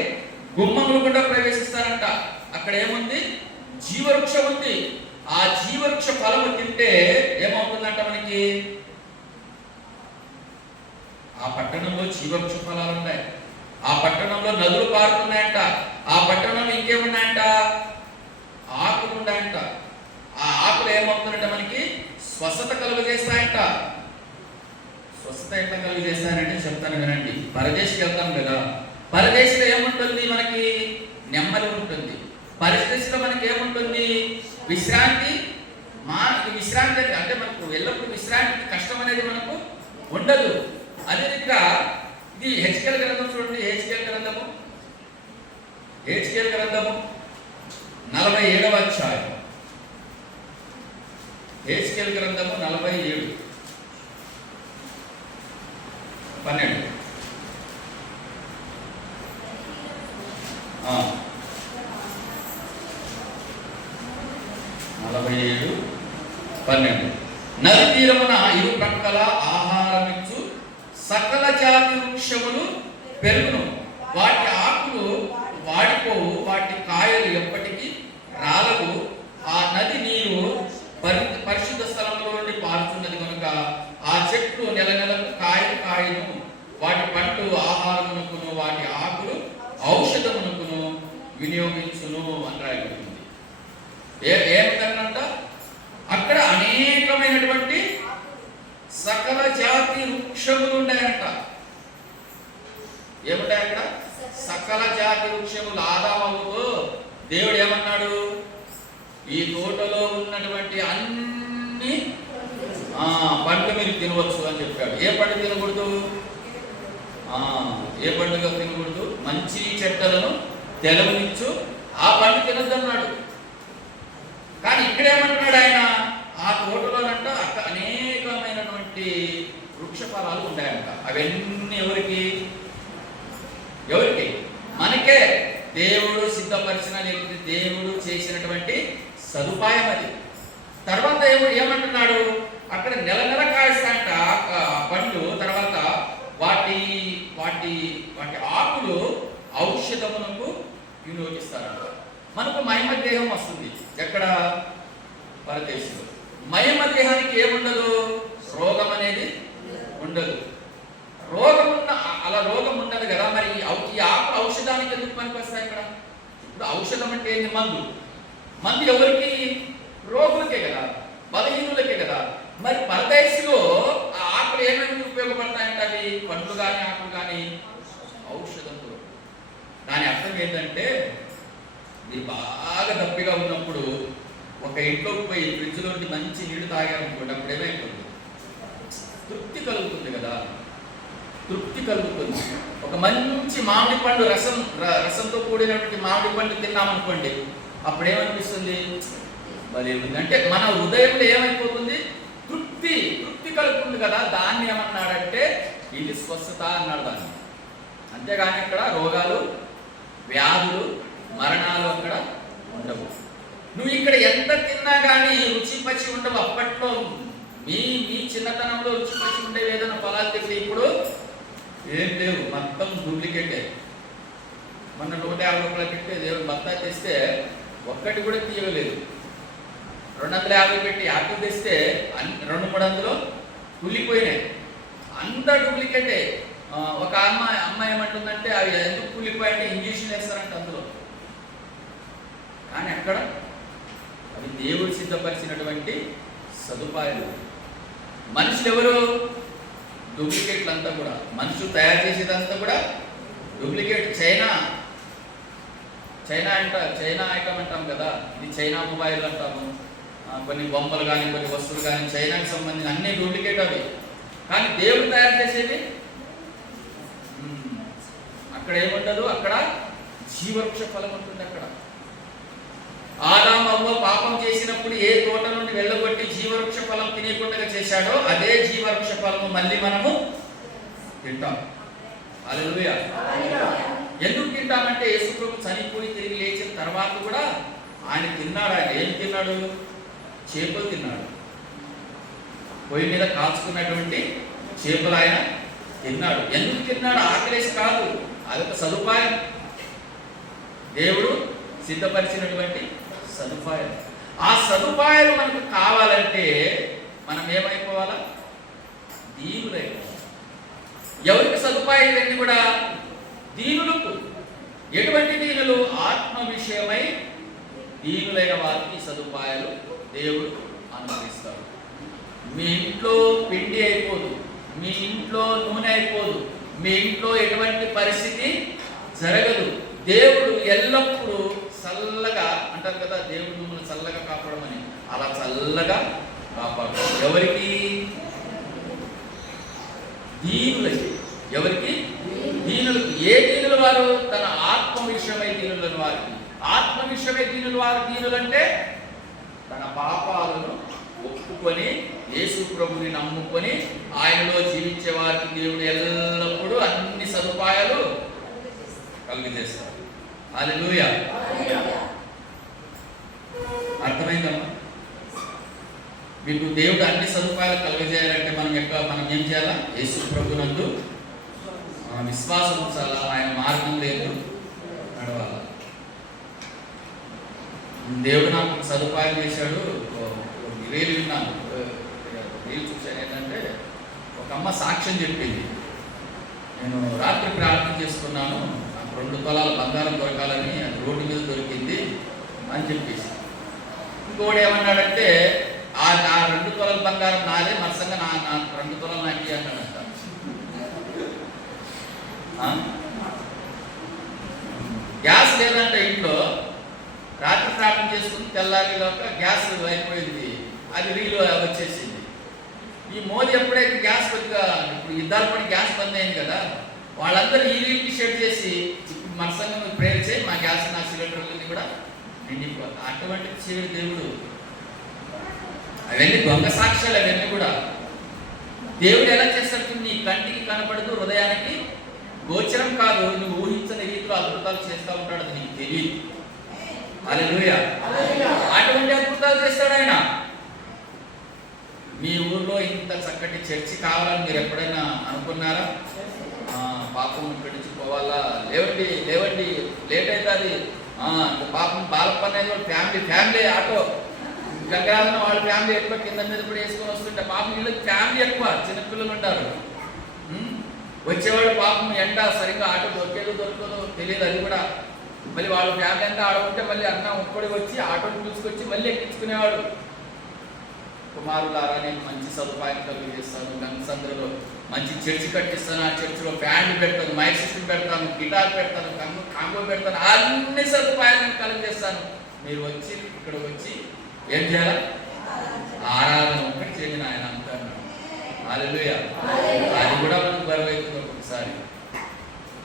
గుమ్మముల గుండా ప్రవేశిస్తారంట. అక్కడ ఏముంది? జీవవృక్షం ఉంది. ఆ జీవవృక్ష ఫలము తింటే ఏమవుతుందంట మనకి? ఆ పట్టణంలో జీవవృక్ష ఫలాలు ఉన్నాయి, ఆ పట్టణంలో నదులు పారుతున్నాయంట, ఆ పట్టణంలో ఇంకేమున్నాయంట? ఉండాయంట. ఆ ఆకులు ఏమవుతుందంటే మనకి స్వస్థత కలుగజేస్తాయంట. స్వస్థత ఎట్లా కలుగజేస్తాయంటే చెప్తాను వినండి. పరదేశికి వెళ్తాం కదా, పరదేశంలో ఏముంటుంది? మనకి నెమ్మది ఉంటుంది. పరదేశంలో మనకి ఏముంటుంది? విశ్రాంతి. విశ్రాంతి అంటే మనకు ఎల్లప్పుడూ విశ్రాంతి కష్టం అనేది మనకు ఉండదు. అదే విధంగా ఇది హెచ్కేల్ గ్రంథం చూడండి. హెచ్కేల్ గ్రంథము 47వ అధ్యాయం. హెచ్కేల్ గ్రంథము 47:12. 47:12. నది తీరమున ఇరు ప్రక్కల ఆహారమిచ్చు సకల జాతి వృక్షములు పెరుగును, వాటి ఆకులు వాడిపోవు, వాటి కాయలు ఎప్పటికీ రాలవు. ఆ నది నీరు పరిశుద్ధ స్థలంలో నుండి పారుతున్నది కనుక ఆ చెట్లు నెల నెలకు కాయను, వాటి పండ్లు ఆహారమునకును వాటి ఆకులు ఔషధమునకును వినియోగించును అని రాయబడింది. ఏమిటంట? అక్కడ అనేకమైనటువంటి సకల జాతి వృక్షములు ఉన్నాయంట. ఏముంటాయి అక్కడ? సకల జాతి వృక్షములు. ఆదాముతో దేవుడు ఏమన్నాడు? ఈ తోటలో ఉన్నటువంటి అన్ని పండ్లు మీరు తినవచ్చు అని చెప్పాడు. ఏ పండు తినకూడదు? ఏ పండుగ తినకూడదు? మంచి చెడ్డలను తెలవనిచ్చు ఆ పండు తినొద్దన్నాడు. కానీ ఇక్కడ ఏమంటున్నాడు ఆయన? ఆ తోటలోనంట అక్కడ అనేకమైనటువంటి వృక్ష ఫలాలు ఉంటాయంట. అవన్నీ ఎవరికి? మనకే. దేవుడు సిద్ధపరిచిన, లేకపోతే దేవుడు చేసినటువంటి సదుపాయం అది. తర్వాత ఏమంటున్నాడు? అక్కడ నెల నెల కాస్తాయంట పండ్లు. తర్వాత వాటి వాటి వాటి ఆకులు ఔషధమునకు వినియోగిస్తారంట. మనకు మహిమ దేహం వస్తుంది. ఎక్కడ? పరదేశంలో. మహిమ దేహానికి ఏముండదు? రోగం అనేది ఉండదు. రోగం ఉండదు కదా. మరి ఈ ఆకులు ఔషధానికి ఎందుకు పనికి వస్తాయి? ఇక్కడ ఇప్పుడు ఔషధం అంటే ఏంటి? మందు ఎవరికి? రోగులకే కదా, బలహీనులకే కదా. మరి పరదేశంలో ఆ ఆకులు ఏమేమి ఉపయోగపడతాయంటే అవి పండ్లు కానీ ఆకులు కానీ ఔషధంలో. దాని అర్థం ఏంటంటే, మీరు బాగా దప్పిగా ఉన్నప్పుడు ఒక ఇంట్లోకి పోయి ఫ్రిడ్జ్లో నుండి మంచి నీళ్లు తాగారనుకోండి, అప్పుడు ఏమైపోతుంది? తృప్తి కలుగుతుంది కదా, తృప్తి కలుగుతుంది. ఒక మంచి మామిడి పండు రసంతో కూడినటువంటి మామిడి పండు తిన్నామనుకోండి, అప్పుడు ఏమనిపిస్తుంది? మరి అంటే మన హృదయంలో ఏమైపోతుంది? తృప్తి కలుగుతుంది కదా. దాన్ని ఏమన్నాడంటే ఇది స్వస్థత అన్నాడు దాన్ని. అంతేగాని ఇక్కడ రోగాలు, వ్యాధులు, మరణాలు అక్కడ ఉండవు. నువ్వు ఇక్కడ ఎంత తిన్నా కానీ రుచి పచ్చి ఉండవు. అప్పట్లో మీ చిన్నతనంలో రుచి పచ్చి ఉండేవి. ఏదైనా పొలాలు తిరిగి ఇప్పుడు ఏం లేవు, మొత్తం డూప్లికేటే. మొన్న 150 రూపాయలు పెట్టి దేవుడు బత్తా తెస్తే ఒక్కటి కూడా తీయలేదు. 250 పెట్టి యాపిల్ తెస్తే 200-300 కుళ్ళిపోయినాయి. అంతా డూప్లికేటే. ఒక అమ్మాయి ఏమంటుందంటే అవి ఎందుకు కుళ్ళిపోయాయంటే ఇంజక్షన్ వేస్తారంట అందులో. కానీ అక్కడ అవి దేవుడు సిద్ధపరిచినటువంటి సదుపాయాలు. మనుషులు ఎవరు? డూప్లికేట్లు అంతా కూడా. మనుషులు తయారు చేసేదంతా కూడా డూప్లికేట్. చైనా ఐటమ్ అంటాం కదా, ఇది చైనా మొబైల్ అంటాము. కొన్ని బొమ్మలు కానీ కొన్ని వస్తువులు కానీ చైనాకి సంబంధించిన అన్ని డూప్లికేట్ అవి. కానీ దేవుడు తయారు చేసేది అక్కడ ఏముండదు. అక్కడ జీవవృక్ష ఫలం ఉంటుంది. అక్కడ ఆదాము అవ్వ పాపం చేసినప్పుడు ఏ తోట నుండి వెళ్ళగొట్టి జీవవృక్ష ఫలం తినకుండా చేశాడో అదే జీవవృక్ష ఫలము మళ్ళీ మనము తింటాం. హల్లెలూయా. ఎందుకు తింటామంటే యేసుప్రభు చనిపోయి తిరిగి లేచిన తర్వాత కూడా ఆయన తిన్నాడు. ఆయన ఏం తిన్నాడు? చేపలు తిన్నాడు. పొయ్యి మీద కాల్చుకున్నటువంటి చేపలు ఆయన తిన్నాడు. ఎందుకు తిన్నాడు? ఆకలేసి కాదు, అదొక సదుపాయం. దేవుడు సిద్ధపరిచినటువంటి సదుపాయం. ఆ సదుపాయాలు మనకు కావాలంటే మనం ఏమైపోవాలా? దీనులైపోవాలి. ఎవరికి సదుపాయం ఇవన్నీ కూడా? దీనులకు. ఎటువంటి దీనులు? ఆత్మ విషయమై దీనులైన వారికి ఈ సదుపాయాలు దేవుడు అనుగ్రహిస్తాడు. మీ ఇంట్లో పిండి అయిపోదు, మీ ఇంట్లో నూనె అయిపోదు, మీ ఇంట్లో ఎటువంటి పరిస్థితి జరగదు. దేవుడు ఎల్లప్పుడూ చల్లగా అంటారు కదా, దేవుడు మిమ్మల్ని చల్లగా కాపాడమని, అలా చల్లగా కాపాడు. ఎవరికి? దీనులకి. ఎవరికి? దీనులకి. ఏ దీనుల వారు? తన ఆత్మ విషయమై దీనులని వారికి. ఆత్మ విషయమై దీనుల వారు. దీనులంటే తన పాపాలను ఒప్పుకొని యేసు ప్రభుని నమ్ముకొని ఆయనలో జీవించే వారికి దేవుడు ఎల్లప్పుడూ అన్ని సదుపాయాలు కలుగజేస్తారు. హల్లెలూయా. అర్థమైందమ్మా? మీకు దేవుడు అన్ని సదుపాయాలు కలుగజేయాలంటే మనం ఏం చేయాలా? యేసు ప్రభునందు విశ్వాసం ఉంచాలా, ఆయన మార్గం లేదు నడవాల. దేవుడు నాకు సదుపాయం చేశాడు. రీల్ విన్నాను, రీల్ చూశాను. ఏంటంటే ఒక అమ్మ సాక్ష్యం చెప్పింది, నేను రాత్రి ప్రార్థన చేసుకున్నాను, నాకు 2 తులాల బంగారం దొరకాలని, అది రోడ్డు మీద దొరికింది అని చెప్పేసి. ఇంకోటి ఏమన్నాడంటే ఆ 2 తులాల బంగారం నాదే, మరసంగా నా 2 తులాలు నాకు అన్నాడంట. గ్యాస్ లేదంటే ఇంట్లో, రాత్రి ప్రార్థన చేసుకుని తెల్లారిలోక గ్యాస్ అయిపోయింది, అది రీలు వచ్చేసింది. ఈ మోదీ ఎప్పుడైతే గ్యాస్ కొద్దిగా ఇప్పుడు యుద్ధాలు పడి గ్యాస్ బంద్ అయింది కదా, వాళ్ళందరూ ఈ రీల్కి షేర్ చేసి ఇప్పుడు మన సంఘం ప్రేయర్ చేయి, మా గ్యాస్ నా సిలిండర్లని కూడా నిండిపోతాయి. అటువంటి చివరి దేవుడు. అవన్నీ దొంగ సాక్ష్యాలు. అవన్నీ కూడా దేవుడు ఎలా చేస్తాడు? నీ కంటికి కనపడదు, హృదయానికి గోచరం కాదు, నువ్వు ఊహించని రీతిలో అద్భుతాలు చేస్తూ ఉంటాడు, అది నీకు తెలియదు. హల్లెలూయా. అటువంటి అద్భుతాలు చేస్తాడు ఆయన. మీ ఊర్లో ఇంత చక్కటి చర్చి కావాలని మీరు ఎప్పుడైనా అనుకున్నారా? పాపం ఇక్కడి నుంచి పోవాలా, లేవండి లేవండి లేట్ అవుతుంది, పాపం బాలప్ప అనేది ఫ్యామిలీ ఆటో గంగరాజన వాళ్ళ ఫ్యామిలీ ఎక్కువ కింద మీద కూడా వేసుకొని వస్తుంటే, పాపం వీళ్ళకి ఫ్యామిలీ ఎక్కువ, చిన్నపిల్లలు ఉంటారు. వచ్చేవాడు పాపం ఎండ సరిగ్గా ఆటో దొరకదో తెలియదు, అది కూడా. మళ్ళీ వాళ్ళ ఫ్యామిలీ అంతా ఆడుకుంటే మళ్ళీ అన్న ఒక్కడి వచ్చి ఆటోని తీసుకొచ్చి మళ్ళీ ఎక్కించుకునేవాడు. కుమారులారా, నేను మంచి సదుపాయం కలిగిస్తాను, గంగసంద్రలో మంచి చర్చి కట్టిస్తాను, ఆ చర్చిలో బ్యాండ్ పెడతాను, మైక్ సిస్టమ్ పెడతాను, గిటార్ పెడతాను, కాంగో పెడతాను, అన్ని సదుపాయాలను కలిగజేస్తాను. మీరు వచ్చి ఇక్కడ వచ్చి ఏం చేయాలి? ఆరాధన ఒకటి చేయండి ఆయన అంటాను. హల్లెలూయా. అది కూడా మనకు బరువైతుంది ఒక్కొక్కసారి.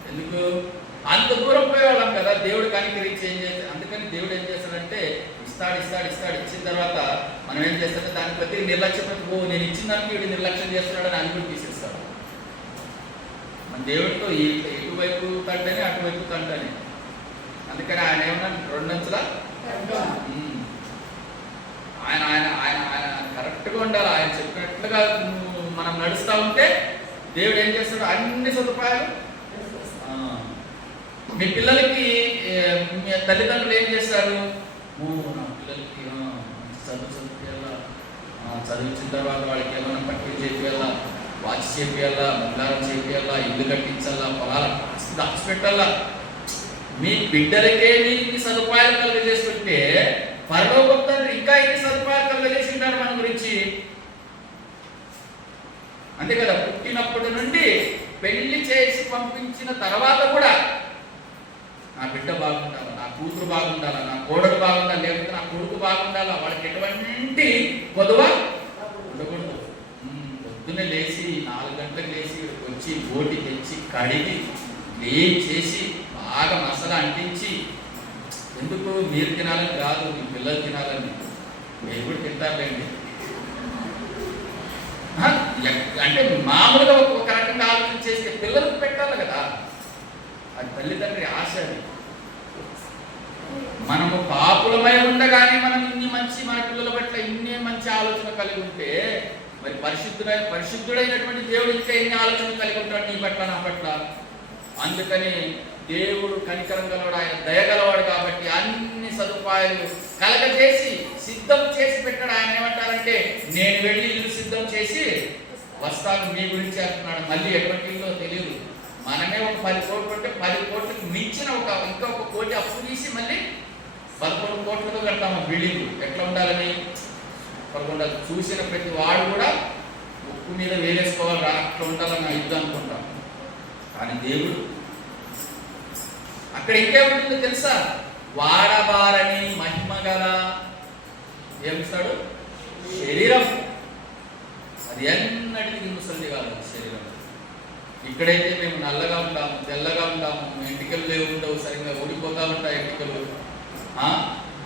ఎందుకు? అంత దూరం పోయేవాళ్ళం కదా, దేవుడు కనికరించి ఏం చేస్తాడు? అందుకని దేవుడు ఏం చేస్తాడంటే ఇస్తాడు. ఇచ్చిన తర్వాత మనం ఏం చేస్తాడంటే దాని ప్రతి నిర్లక్ష్యపడి, నేను ఇచ్చిన దానికి వీడు నిర్లక్ష్యం చేస్తున్నాడని అది కూడా తీసేస్తాడు. మన దేవుడితో ఇటువైపు తంటని అటువైపు తంటని. అందుకని ఆయన ఏమన్నా 2 అంచుల ఆయన ఆయన ఆయన ఆయన కరెక్ట్గా ఉండాలి. ఆయన చెప్పినట్లుగా మనం నడుస్తూ ఉంటే దేవుడు ఏం చేస్తాడు? అన్ని సదుపాయాలు. మీ పిల్లలకి మీ తల్లిదండ్రులు ఏం చేస్తారు? నా పిల్లలకి చదివించాలా, చదివించిన తర్వాత వాళ్ళకి ఏమైనా పట్టుకు చేపియాలా, వాచ్ చేపియాలా, బంగారం చేపియాలా, ఇల్లు కట్టించాలా, పొలాలు దాచిపెట్టాలా. మీ బిడ్డలకే ఇన్ని సదుపాయాలు కలుగజేస్తుంటే పరలోకపు తండ్రి ఇంకా ఇన్ని సదుపాయాలు కలుగజేసి ఉంటారు మన గురించి. అంతే కదా, పుట్టినప్పటి నుండి పెళ్లి చేసి పంపించిన తర్వాత కూడా నా బిడ్డ బాగుండాలా, నా కూతురు బాగుండాలా, నా కోడలు బాగుండాలి, లేకపోతే నా కొడుకు బాగుండాలా, వాళ్ళకి ఎటువంటి కొదువ ఉండకూడదు. పొద్దున్నే లేచి 4 గంటలకు లేచి వచ్చి బోటి తెచ్చి కడిగి క్లీన్ చేసి బాగా మసాలా అంటించి, ఎందుకు మీరు తినాలని కాదు, మీ పిల్లలు తినాలని. మీరు కూడా తింటారులేండి. అంటే మామూలుగా ఒక రకంగా ఆలోచన చేస్తే పిల్లలకు పెట్టాలి కదా, అది తల్లిదండ్రి ఆశ. అది మనము పాపులమై ఉండగానే మనం ఇన్ని మంచి, మన పిల్లల పట్ల ఇన్ని మంచి ఆలోచన కలిగి ఉంటే మరి పరిశుద్ధుడైనటువంటి దేవుడు ఇంకా ఎన్ని ఆలోచనలు కలిగి ఉంటాడు నీ పట్ల, నా పట్ల. అందుకని దేవుడు కనికరం గలవాడు, ఆయన దయగలవాడు కాబట్టి అన్ని సదుపాయాలు కలగజేసి సిద్ధం చేసి పెట్టాడు. ఆయన ఏమంటారంటే, నేను వెళ్ళి ఇల్లు సిద్ధం చేసి వస్తాను మీ గురించి అంటున్నాడు. మళ్ళీ ఎటువంటి ఇల్లు తెలియదు. మనమే ఒక 10 కోట్లు ఉంటే 10 కోట్లకు మించిన ఇంకా 1 కోటి అప్పు తీసి మళ్ళీ 11 కోట్లతో కడతాము బిల్డింగ్. ఎట్లా ఉండాలని 11 చూసిన ప్రతి వాడు కూడా ఉక్కు మీద వేలేసుకోవాలి, అట్లా ఉండాలని యుద్ధం అనుకుంటాం. కానీ దేవుడు అక్కడ ఇంకేముంటుందో తెలుసా? వాడబారని మహిమ గల ఏమిస్తాడు? శరీరం. అది ఎన్నటికీ ముసలిది కాదు శరీరం. ఇక్కడైతే మేము నల్లగా ఉంటాము, తెల్లగా ఉంటాము, ఎంటికలు లేవు ఉండవు, సరిగ్గా ఊడిపోతూ ఉంటాయి ఎంటికలు,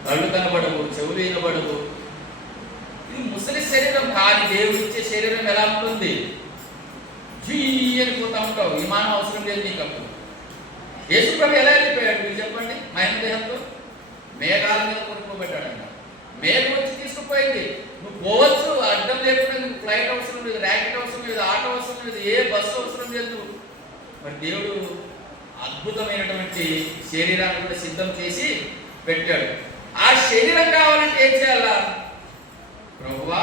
కళ్ళు కనబడవు, చెవులు వినబడవు. ఇది ముసలి శరీరం. కానీ దేవుడు ఇచ్చే శరీరం ఎలా ఉంటుంది? అని పోతా ఉంటావు. విమానం అవసరం లేదు నీకు. అప్పుడు యేసుప్రభు ఎలా వెళ్ళిపోయాడు మీరు చెప్పండి? మహిమ దేహంతో మేఘాల మీద కొనుక్కోబెట్టాడంట. మేఘం వచ్చి తీసుకుపోయింది. నువ్వు పోవచ్చు, అడ్డం లేకుండా నువ్వు ఫ్లైట్ అవసరం లేదు, ర్యాకెట్ అవసరం లేదు, ఆటో అవసరం లేదు, ఏ బస్సు అవసరం లేదు. మరి దేవుడు అద్భుతమైనటువంటి శరీరాన్ని కూడా సిద్ధం చేసి పెట్టాడు. ఆ శరీరం కావాలంటే ఏం చేయాలా? ప్రభువా,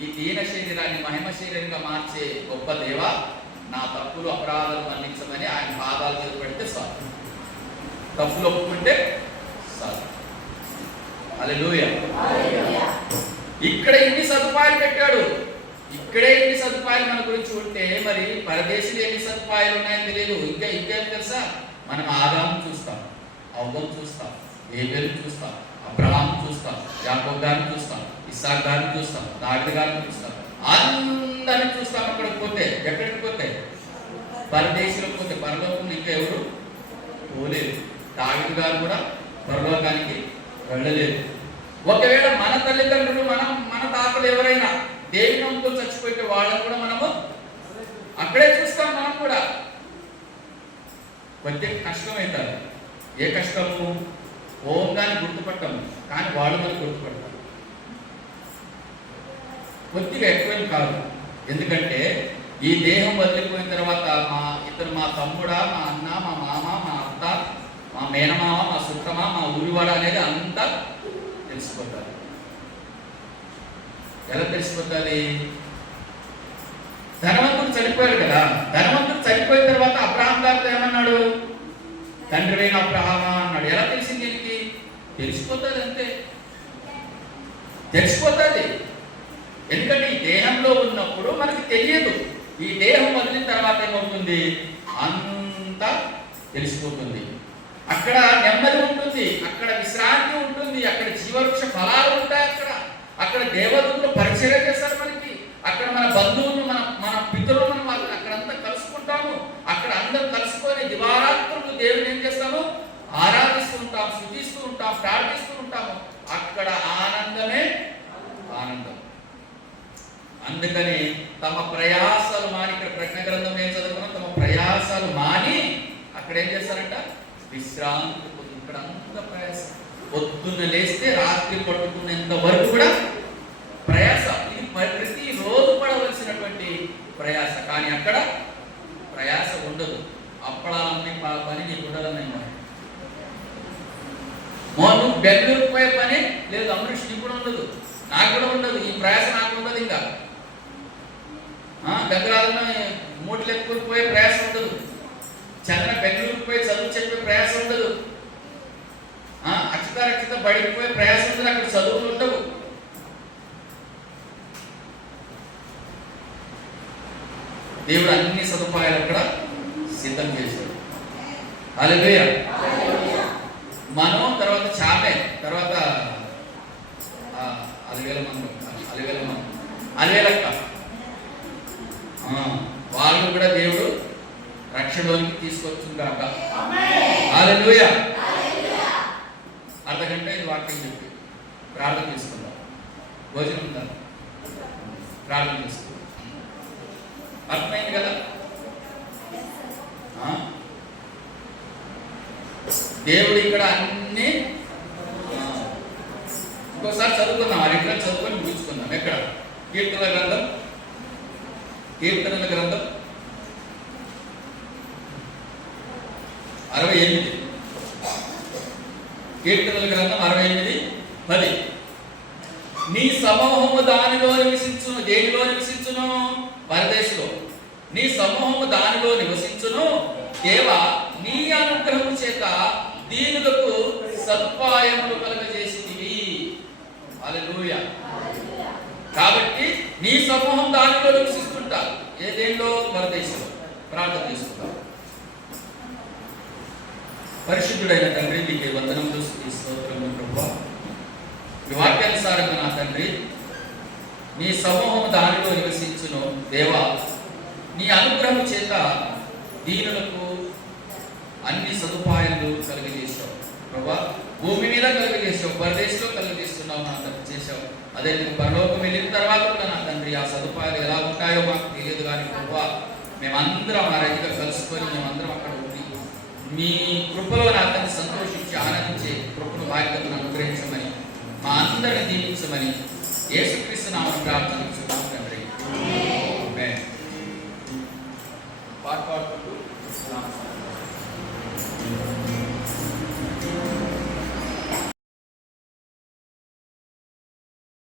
ఈ దీన శరీరాన్ని మహిమ శరీరంగా మార్చే గొప్ప దేవా, నా తప్పులు అపరాధాలు మన్నించమని ఆయన పాదాల మీద పెడితే చాలు. తప్పులు ఒప్పుకుంటే చాలు. హల్లెలూయా. ఇక్కడ ఇన్ని సదుపాయాలు పెట్టాడు. ఇక్కడే ఇన్ని సదుపాయాలు మన గురించి ఉంటే మరి పరదేశీలు ఎన్ని సదుపాయాలు ఉన్నాయని తెలియదు. ఇంకేం తెలుసా? మనం ఆదాము చూస్తాం, అవ్వను చూస్తాం, ఏబేలు చూస్తాం, అబ్రహాం చూస్తాం, యాకోబు గారిని చూస్తాం, ఇస్సాకు గారిని చూస్తాం, దావీదు గారిని చూస్తాం, అందరిని చూస్తాం. అక్కడికి పోతే ఎక్కడికి పోతే? పరదేశీలకు పోతే. పరలోకం ఇంకా ఎవరు పోలేదు. దావీదు గారు కూడా పరలోకానికి వెళ్ళలేదు. ఒకవేళ మన తల్లిదండ్రులు మన తాతలు ఎవరైనా దేవుని నమ్ముకొని చచ్చిపోతే వాళ్ళని కూడా మనము అక్కడే చూస్తాం. మనం కూడా కొద్ది కష్టం అవుతారు. ఏ కష్టము? ఓంగాని గుర్తుపట్టము, కానీ వాళ్ళు మనం గుర్తుపడతారు. కొద్దిగా ఎక్కువేం కాదు. ఎందుకంటే ఈ దేహం వదిలిపోయిన తర్వాత మా తమ్ముడా, మా అన్న, మా మామ, మా అత్త, మా మేనమామ, మా సుత్తమా, మా ఊరివాడ అనేది అంతా తెలిసిపోతారు. ఎలా తెలిసిపోతుంది? ధనవంతుడు చనిపోయాడు కదా. ధనవంతుడు చనిపోయిన తర్వాత అబ్రహాం గారితో ఏమన్నాడు? తండ్రి అయిన అబ్రహామా అన్నాడు. ఎలా తెలిసింది దీనికి? తెలిసిపోతుంది, అంతే తెలిసిపోతుంది. ఎందుకంటే ఈ దేహంలో ఉన్నప్పుడు మనకి తెలియదు. ఈ దేహం వదిలిన తర్వాత ఏమవుతుంది? అంతా తెలిసిపోతుంది. అక్కడ నెమ్మది ఉంటుంది, అక్కడ విశ్రాంతి ఉంటుంది, అక్కడ జీవవృక్ష ఫలాలు ఉంటాయి. అక్కడ దేవదూతలు పరిచయం చేస్తారు మనకి. అక్కడ మన బంధువులు, మన పితరులు మనం అక్కడంతా కలుసుకుంటాము. అక్కడ అందరం కలుసుకొని దివారాత్రులు దేవుని ఏం చేస్తాము? ఆరాధిస్తూ ఉంటాం, స్తుతిస్తూ ఉంటాం, ప్రార్థిస్తూ ఉంటాము. అక్కడ ఆనందమే ఆనందం. అందుకని తమ ప్రయాసాలు మాని, ఇక్కడ ప్రజ్ఞ గ్రంథం ఏం చదువుకున్నాం? తమ ప్రయాసాలు మాని అక్కడ ఏం చేస్తారంట? విశ్రాంతి. ఇక్కడ అంత ప్రయాసం. పొద్దున్న లేస్తే రాత్రి పట్టుకునేంత వరకు కూడా ప్రయాస. ఇది ప్రతి రోజు పడవలసినటువంటి ప్రయాస. కానీ అక్కడ ప్రయాస ఉండదు. అప్పడాలన్నీ పని నీకు ఉండదన్న. నువ్వు బెంగళూరు పోయే పని లేదు, అమరీష్ నీకు కూడా ఉండదు, నాకు కూడా ఉండదు. ఈ ప్రయాస నాకు ఉండదు. ఇంకా గంగరాజున మూటలు ఎత్తుకుని పోయే ప్రయాసం ఉండదు. చంద్ర బెంగళూరుకు పోయి చదువు చెప్పే ప్రయాసం ఉండదు. అక్షత బడికి పోయే ప్రయాసం ఉండదు. అక్కడ చదువులు ఉండవు. దేవుడు అన్ని సదుపాయాలు అక్కడ సిద్ధం చేశాడు. హల్లెలూయా. మనం తర్వాత చామే, తర్వాత అలివేలక్క వాళ్ళు కూడా దేవుడు రక్షణలోనికి తీసుకొచ్చుగాక. హల్లెలూయా. అర్ధగంట ఇది వాక్యం చెప్పి ప్రార్థన చేసుకుందాం. భోజనం ఉందా? ప్రార్థన చేసుకుందాం. అర్థమైంది కదా? దేవుడు ఇక్కడ అన్ని ఇంకోసారి చదువుకుందాం. ఆ రెండు చదువుకొని ముగించుకుందాం. ఎక్కడ? కీర్తనల గ్రంథం 68. కీర్తనల గ్రంథం 68:10. నీ సమూహము దానిలో నివసించును. దేనిలో నివసించును? పరదేశంలో. నీ సమూహము దానిలో నివసించును. దేవా, నీ అనుగ్రహము చేత దీనులకు సదుపాయములు కలుగజేసితివి. హల్లెలూయా. కాబట్టి నీ సమూహం దానిలో నివసిస్తుంటారు. ఏదేంటో పరదేశంలో ప్రార్థన చేసుకుంటారు. పరిశుద్ధుడైన తండ్రి, నీకే వందనములు, స్తుతి, స్తోత్రములు ప్రభువా. ఈ వాక్యానుసారంగా నా తండ్రి, నీ సమూహం దానిలో నివసించును దేవా. నీ అనుగ్రహం చేత దీనులకు అన్ని సదుపాయాలు కలిగజేశావు ప్రభా. భూమి మీద కలిగజేసావు, పరదేశంలో కలిగజేస్తున్నావు నా తండ్రి, చేశావు. అదే నువ్వు పరలోకం వెళ్ళిన తర్వాత కూడా నా తండ్రి ఆ సదుపాయాలు ఎలా ఉంటాయో మాకు తెలియదు కానీ ప్రభా, మేమందరం ఆ రైతుగా కలుసుకొని మేమందరం అక్కడ ఉండి మీ కృపలో నా తండ్రి సంతోషించి ఆనందించే కృపను బాధ్యతను అనుగ్రహించమని, మా అందరిని దీవించమని యేసుక్రీస్తు నామమున ప్రార్థించున్నాం తండ్రి. ఆమేన్. పాట పాడుకుంటూ